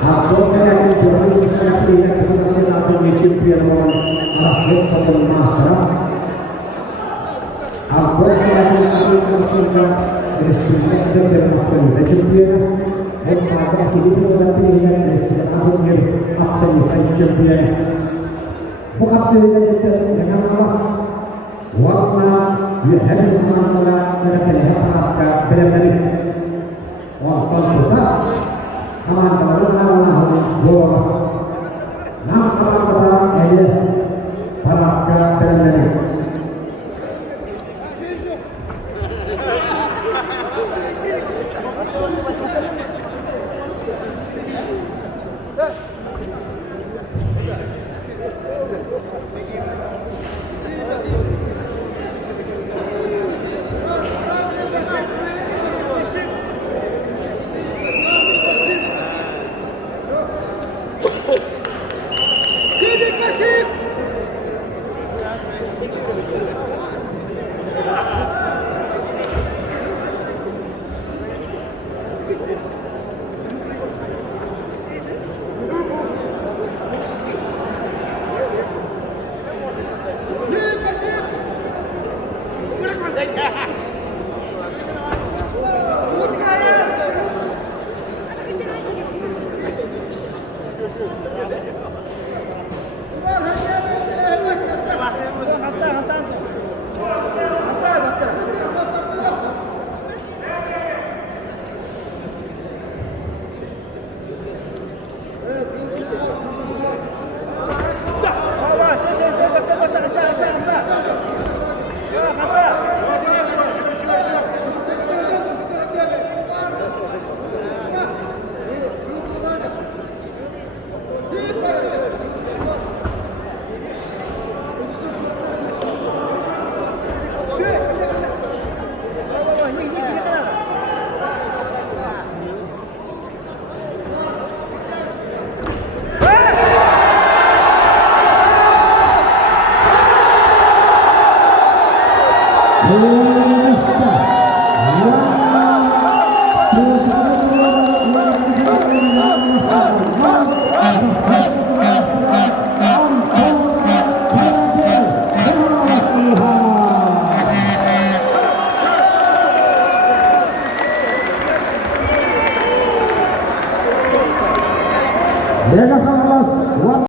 Abdul yang dijual Syafri yang berhasil langsung dicipir oleh Rasul pada masyarakat. Abdul yang langsung diresmikan dan melakukan dicipir. Maka situ tapi yang langsung absen dicipir. Bukan saja dengan alas warna yang mana dan terlihat benar-benar waktu kita aman Allah bola nama ayah para benar-benar Bola